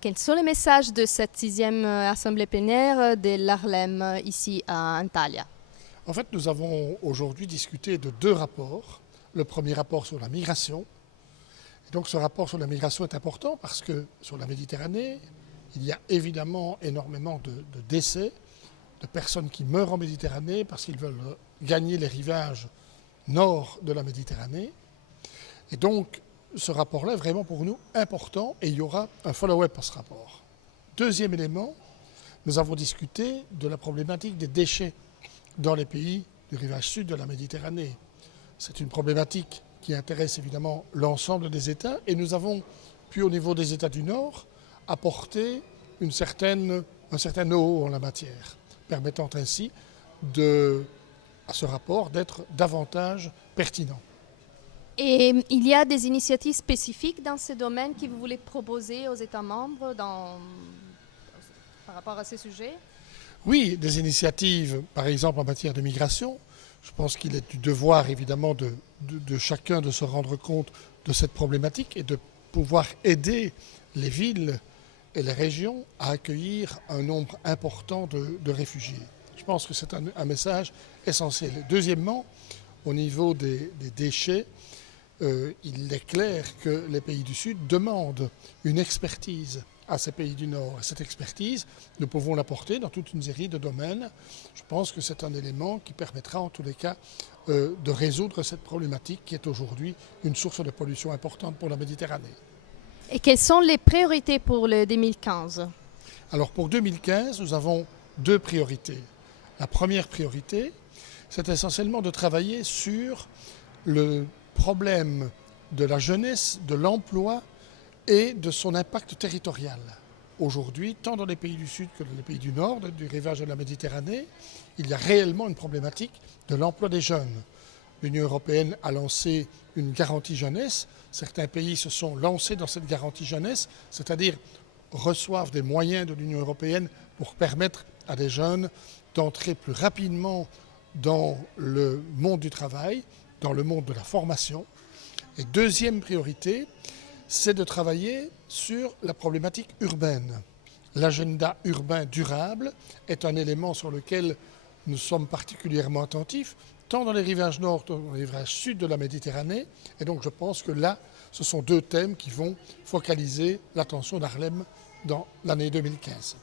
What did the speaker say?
Quels sont les messages de cette 6e assemblée plénière de l'Arlem ici à Antalya? En fait, nous avons aujourd'hui discuté de 2 rapports. Le premier rapport sur la migration. Et donc ce rapport sur la migration est important parce que sur la Méditerranée, il y a évidemment énormément de décès, de personnes qui meurent en Méditerranée parce qu'ils veulent gagner les rivages nord de la Méditerranée. Et donc ce rapport-là est vraiment pour nous important et il y aura un follow-up à ce rapport. Deuxième élément, nous avons discuté de la problématique des déchets dans les pays du rivage sud de la Méditerranée. C'est une problématique qui intéresse évidemment l'ensemble des États et nous avons pu au niveau des États du Nord apporter un certain know-how en la matière, permettant ainsi à ce rapport d'être davantage pertinent. Et il y a des initiatives spécifiques dans ce domaine que vous voulez proposer aux États membres par rapport à ces sujets? Oui, des initiatives, par exemple en matière de migration. Je pense qu'il est du devoir évidemment de chacun de se rendre compte de cette problématique et de pouvoir aider les villes et les régions à accueillir un nombre important de réfugiés. Je pense que c'est un message essentiel. Deuxièmement, au niveau des déchets, il est clair que les pays du Sud demandent une expertise à ces pays du Nord. Et cette expertise, nous pouvons l'apporter dans toute une série de domaines. Je pense que c'est un élément qui permettra en tous les cas de résoudre cette problématique qui est aujourd'hui une source de pollution importante pour la Méditerranée. Et quelles sont les priorités pour le 2015? Alors pour 2015, nous avons 2 priorités. La première priorité, c'est essentiellement de travailler sur le problème de la jeunesse, de l'emploi et de son impact territorial. Aujourd'hui, tant dans les pays du Sud que dans les pays du Nord, du rivage de la Méditerranée, il y a réellement une problématique de l'emploi des jeunes. L'Union européenne a lancé une garantie jeunesse. Certains pays se sont lancés dans cette garantie jeunesse, c'est-à-dire reçoivent des moyens de l'Union européenne pour permettre à des jeunes d'entrer plus rapidement dans le monde du travail, dans le monde de la formation. Et deuxième priorité, c'est de travailler sur la problématique urbaine. L'agenda urbain durable est un élément sur lequel nous sommes particulièrement attentifs, tant dans les rivages nord que dans les rivages sud de la Méditerranée. Et donc je pense que là, ce sont 2 thèmes qui vont focaliser l'attention d'Arlem dans l'année 2015.